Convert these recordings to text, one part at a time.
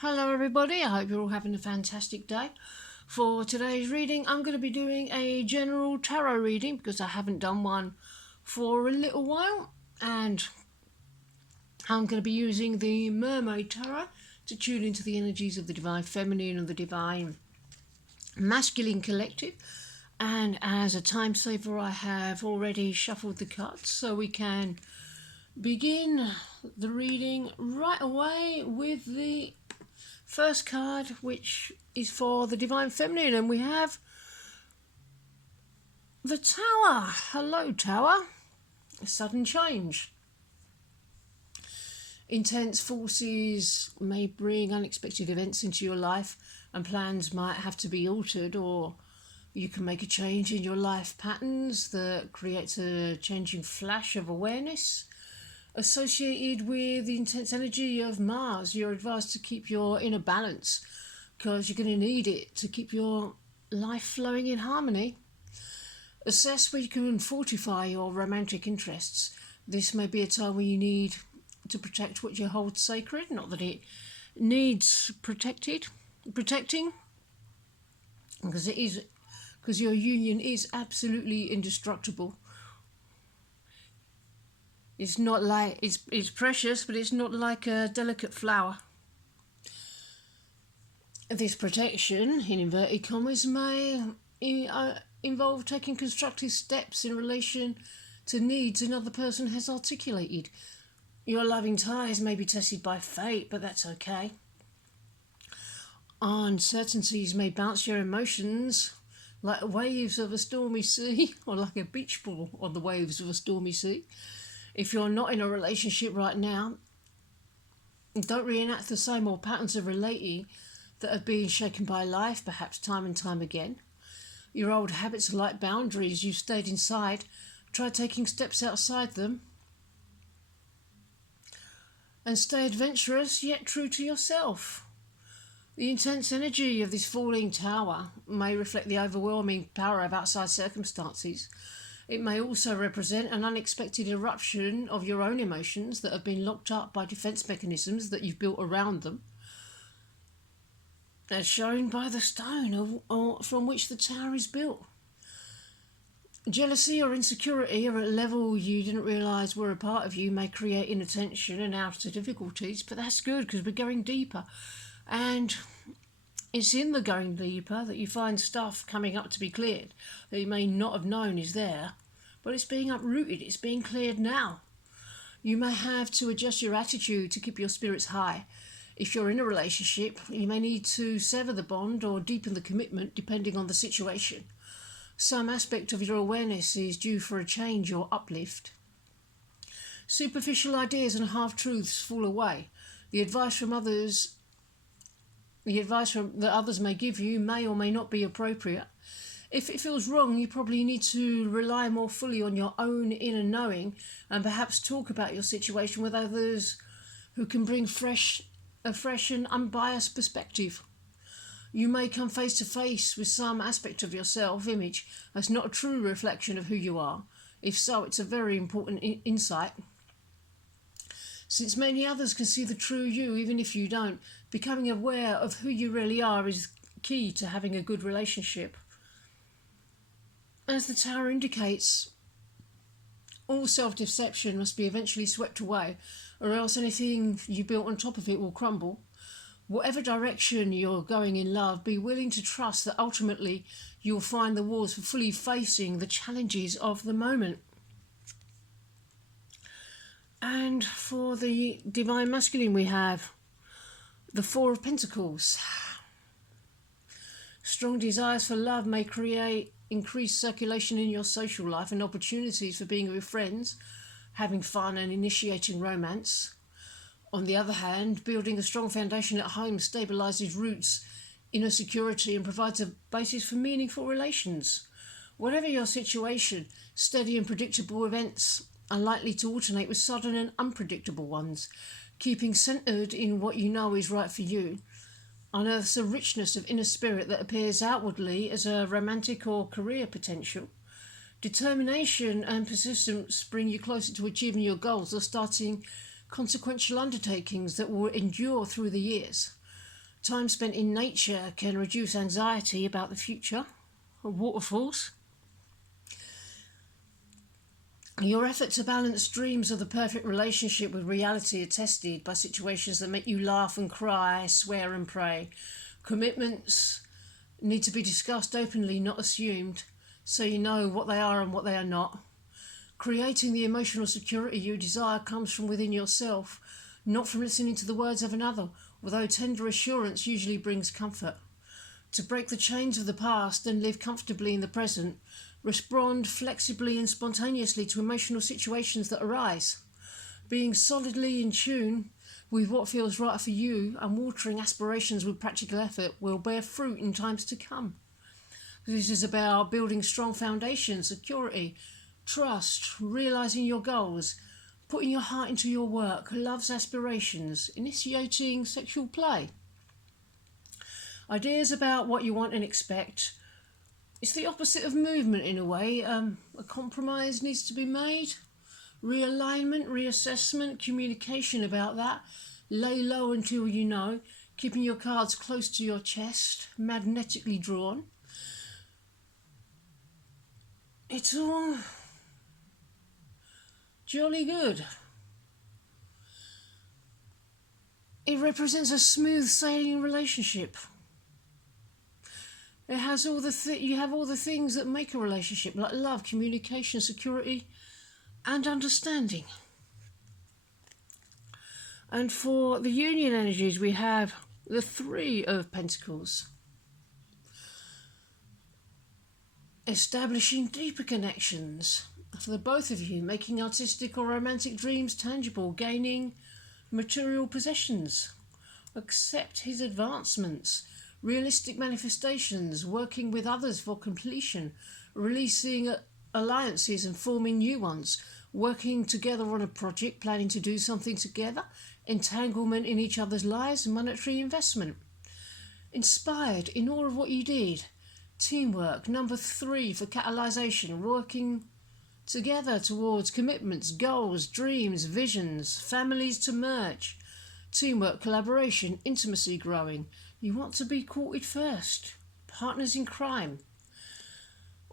Hello everybody, I hope you're all having a fantastic day. For today's reading, I'm going to be doing a general tarot reading because I haven't done one for a little while, and I'm going to be using the Mermaid Tarot to tune into the energies of the Divine Feminine and the Divine Masculine Collective. And as a time saver, I have already shuffled the cards so we can begin the reading right away with the first card, which is for the Divine Feminine, and we have the Tower. Hello, Tower. A sudden change. Intense forces may bring unexpected events into your life, and plans might have to be altered, or you can make a change in your life patterns that creates a changing flash of awareness. Associated with the intense energy of Mars, you're advised to keep your inner balance because you're going to need it to keep your life flowing in harmony. Assess where you can fortify your romantic interests. This may be a time where you need to protect what you hold sacred, not that it needs protecting, because your union is absolutely indestructible. It's not like it's precious, but it's not like a delicate flower. This protection, in inverted commas, may involve taking constructive steps in relation to needs another person has articulated. Your loving ties may be tested by fate, but that's okay. Uncertainties may bounce your emotions like waves of a stormy sea, or like a beach ball on the waves of a stormy sea. If you're not in a relationship right now, don't reenact the same old patterns of relating that are being shaken by life, perhaps time and time again. Your old habits are like boundaries. You've stayed inside. Try taking steps outside them. And stay adventurous, yet true to yourself. The intense energy of this falling tower may reflect the overwhelming power of outside circumstances. It may also represent an unexpected eruption of your own emotions that have been locked up by defense mechanisms that you've built around them, as shown by the stone from which the tower is built. Jealousy or insecurity at a level you didn't realise were a part of you may create inattention and outer difficulties, but that's good because we're going deeper. And it's in the going deeper that you find stuff coming up to be cleared that you may not have known is there, but it's being uprooted, it's being cleared now. You may have to adjust your attitude to keep your spirits high. If you're in a relationship, you may need to sever the bond or deepen the commitment depending on the situation. Some aspect of your awareness is due for a change or uplift. Superficial ideas and half-truths fall away. The advice that others may give you may or may not be appropriate. If it feels wrong, you probably need to rely more fully on your own inner knowing and perhaps talk about your situation with others who can bring a fresh and unbiased perspective. You may come face to face with some aspect of your self-image that's not a true reflection of who you are. If so, it's a very important insight. Since many others can see the true you, even if you don't, becoming aware of who you really are is key to having a good relationship. As the tower indicates, all self-deception must be eventually swept away, or else anything you built on top of it will crumble. Whatever direction you're going in love, be willing to trust that ultimately you'll find the walls for fully facing the challenges of the moment. And for the Divine Masculine, we have the Four of Pentacles. Strong desires for love may create increased circulation in your social life and opportunities for being with friends, having fun and initiating romance. On the other hand, building a strong foundation at home stabilises roots, inner security, and provides a basis for meaningful relations. Whatever your situation, steady and predictable events are likely to alternate with sudden and unpredictable ones. Keeping centred in what you know is right for you unearths a richness of inner spirit that appears outwardly as a romantic or career potential. Determination and persistence bring you closer to achieving your goals or starting consequential undertakings that will endure through the years. Time spent in nature can reduce anxiety about the future. Waterfalls. Your effort to balance dreams of the perfect relationship with reality are tested by situations that make you laugh and cry, swear and pray. Commitments need to be discussed openly, not assumed, so you know what they are and what they are not. Creating the emotional security you desire comes from within yourself, not from listening to the words of another, although tender assurance usually brings comfort. To break the chains of the past and live comfortably in the present, respond flexibly and spontaneously to emotional situations that arise. Being solidly in tune with what feels right for you and watering aspirations with practical effort will bear fruit in times to come. This is about building strong foundations, security, trust, realising your goals, putting your heart into your work, love's aspirations, initiating sexual play. Ideas about what you want and expect. It's the opposite of movement in a way. A compromise needs to be made. Realignment, reassessment, communication about that. Lay low until you know. Keeping your cards close to your chest, magnetically drawn. It's all jolly good. It represents a smooth sailing relationship. It has all you have all the things that make a relationship, like love, communication, security, and understanding. And for the union energies, we have the Three of Pentacles. Establishing deeper connections for the both of you, making artistic or romantic dreams tangible, gaining material possessions. Accept his advancements. Realistic manifestations, working with others for completion, releasing alliances and forming new ones, working together on a project, planning to do something together, entanglement in each other's lives, monetary investment. Inspired in all of what you did. Teamwork, number 3 for catalyzation, working together towards commitments, goals, dreams, visions, families to merge. Teamwork, collaboration, intimacy growing. You want to be courted first. Partners in crime.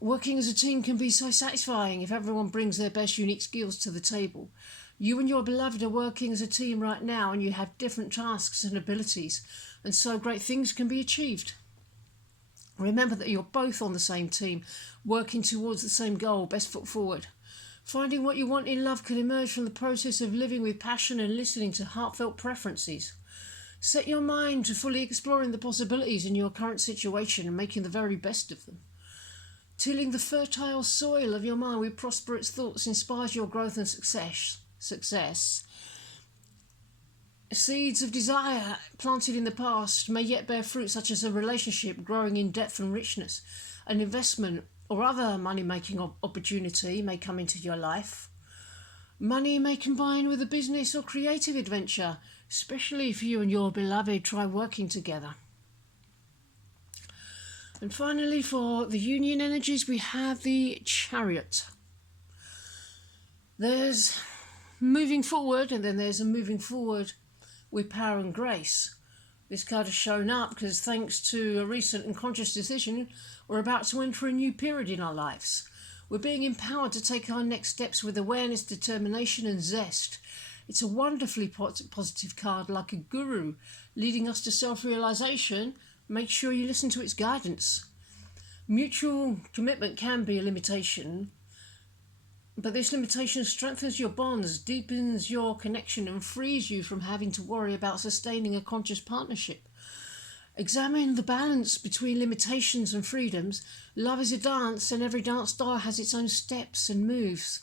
Working as a team can be so satisfying if everyone brings their best unique skills to the table. You and your beloved are working as a team right now and you have different tasks and abilities, and so great things can be achieved. Remember that you're both on the same team, working towards the same goal, best foot forward. Finding what you want in love can emerge from the process of living with passion and listening to heartfelt preferences. Set your mind to fully exploring the possibilities in your current situation and making the very best of them. Tilling the fertile soil of your mind with prosperous thoughts inspires your growth and success. Seeds of desire planted in the past may yet bear fruit, such as a relationship growing in depth and richness. An investment or other money-making opportunity may come into your life. Money may combine with a business or creative adventure, especially if you and your beloved try working together. And finally, for the union energies, we have the Chariot. There's moving forward, and then there's a moving forward with power and grace. This card has shown up because, thanks to a recent and conscious decision, we're about to enter a new period in our lives. We're being empowered to take our next steps with awareness, determination and zest. It's a wonderfully positive card, like a guru, leading us to self-realization. Make sure you listen to its guidance. Mutual commitment can be a limitation, but this limitation strengthens your bonds, deepens your connection and frees you from having to worry about sustaining a conscious partnership. Examine the balance between limitations and freedoms. Love is a dance, and every dance style has its own steps and moves.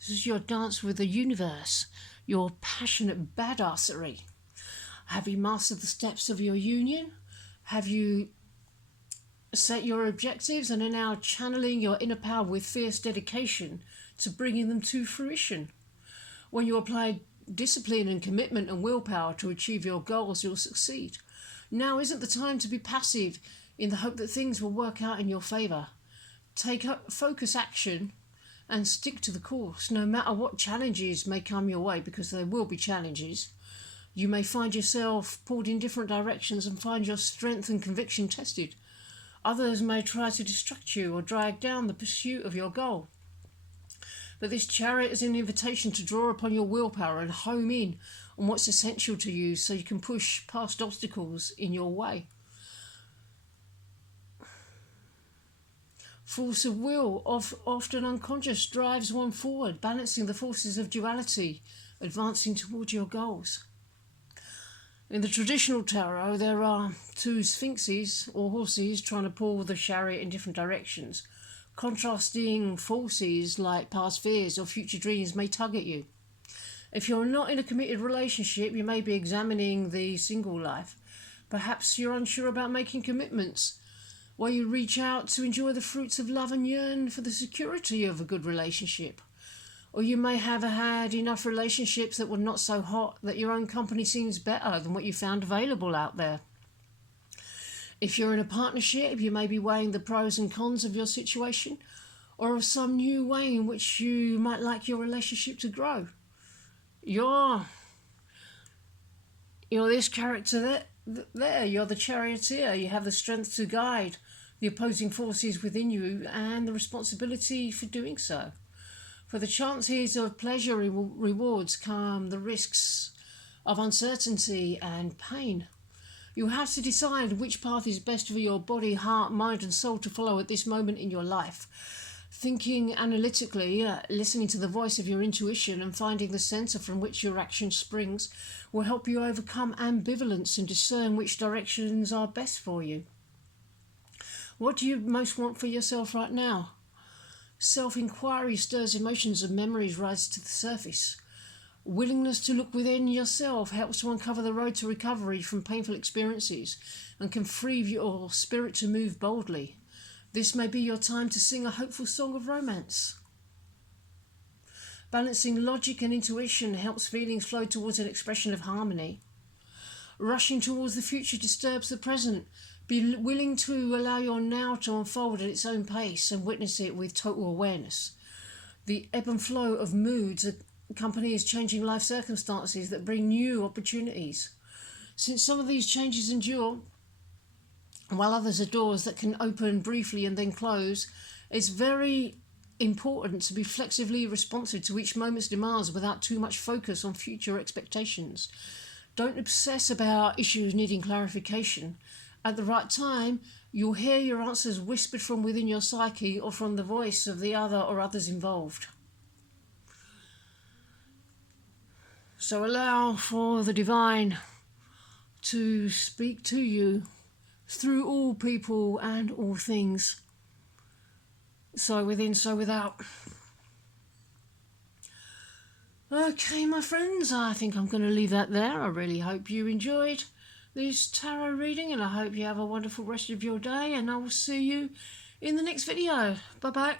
This is your dance with the universe, your passionate badassery. Have you mastered the steps of your union? Have you set your objectives and are now channeling your inner power with fierce dedication to bringing them to fruition? When you apply discipline and commitment and willpower to achieve your goals, you'll succeed. Now isn't the time to be passive in the hope that things will work out in your favour. Take focus action and stick to the course, no matter what challenges may come your way, because there will be challenges. You may find yourself pulled in different directions and find your strength and conviction tested. Others may try to distract you or drag down the pursuit of your goal. But this chariot is an invitation to draw upon your willpower and home in on what's essential to you so you can push past obstacles in your way. Force of will, often unconscious, drives one forward, balancing the forces of duality, advancing toward your goals. In the traditional tarot, there are two sphinxes or horses trying to pull the chariot in different directions. Contrasting forces like past fears or future dreams may tug at you. If you're not in a committed relationship, you may be examining the single life. Perhaps you're unsure about making commitments, while you reach out to enjoy the fruits of love and yearn for the security of a good relationship. Or you may have had enough relationships that were not so hot that your own company seems better than what you found available out there. If you're in a partnership, you may be weighing the pros and cons of your situation or of some new way in which you might like your relationship to grow. You're this character there. You're the charioteer. You have the strength to guide the opposing forces within you and the responsibility for doing so. For the chances of pleasure rewards come the risks of uncertainty and pain. You have to decide which path is best for your body, heart, mind and soul to follow at this moment in your life. Thinking analytically, listening to the voice of your intuition and finding the centre from which your action springs will help you overcome ambivalence and discern which directions are best for you. What do you most want for yourself right now? Self-inquiry stirs emotions and memories rise to the surface. Willingness to look within yourself helps to uncover the road to recovery from painful experiences and can free your spirit to move boldly. This may be your time to sing a hopeful song of romance. Balancing logic and intuition helps feelings flow towards an expression of harmony. Rushing towards the future disturbs the present. Be willing to allow your now to unfold at its own pace and witness it with total awareness. The ebb and flow of moods accompanies changing life circumstances that bring new opportunities. Since some of these changes endure, while others are doors that can open briefly and then close, it's very important to be flexibly responsive to each moment's demands without too much focus on future expectations. Don't obsess about issues needing clarification. At the right time, you'll hear your answers whispered from within your psyche or from the voice of the other or others involved. So allow for the divine to speak to you through all people and all things. So within, so without. Okay, my friends, I think I'm going to leave that there. I really hope you enjoyed this tarot reading and I hope you have a wonderful rest of your day and I will see you in the next video. Bye-bye.